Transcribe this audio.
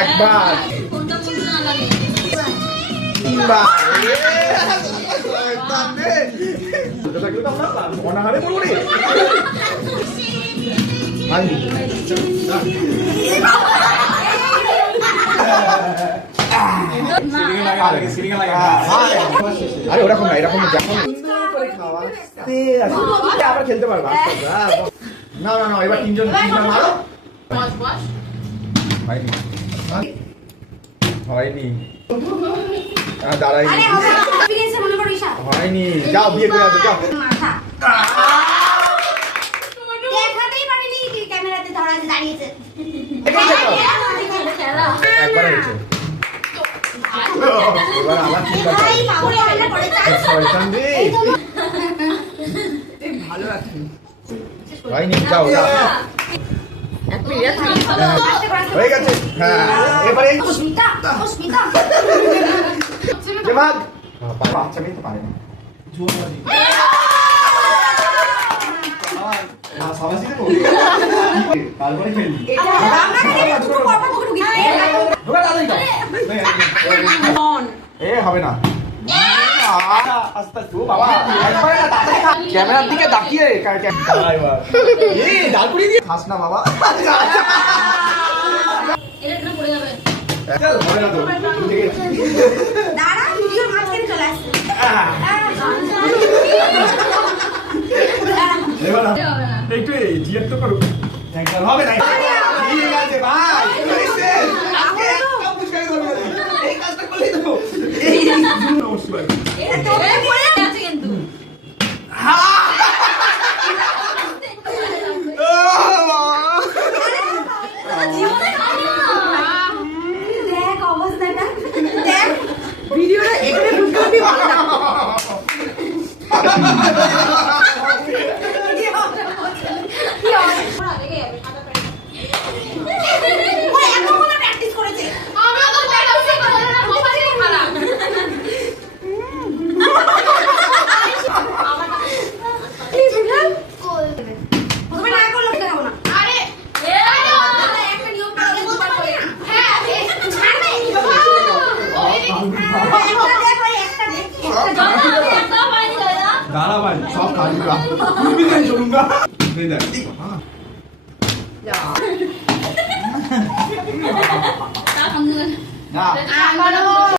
একবার, তিনবার, অনাহারে বলবো রে। আরে ওরকম না, এরকম যখন আবার খেলতে পারবো। না না না, এবার তিনজন মারো। হয়নি দাঁড়াইনি, হয়নি, যাও বিয়ে করে আসো, যাও। একবার হয়েছে, এবার আমার ভালো আছে, হয়নি, যাও যাও, হয়ে গেছে। হ্যাঁ এবারে বাচ্চা মেয়ে তো পারে না। তারপরে হবে না, ক্যামেরার দিকে তাকিয়ে খাস না বাবা, একটু জিয়ার তো করো, হবে না, ঠিক আছে ভাই, এই কাজটা করলেই তো ভিডিওটা এখানে বুঝতে পারবি দাঁড়া ভাই, সব কাজগুলা তুমি কেন চলুঙ্গা না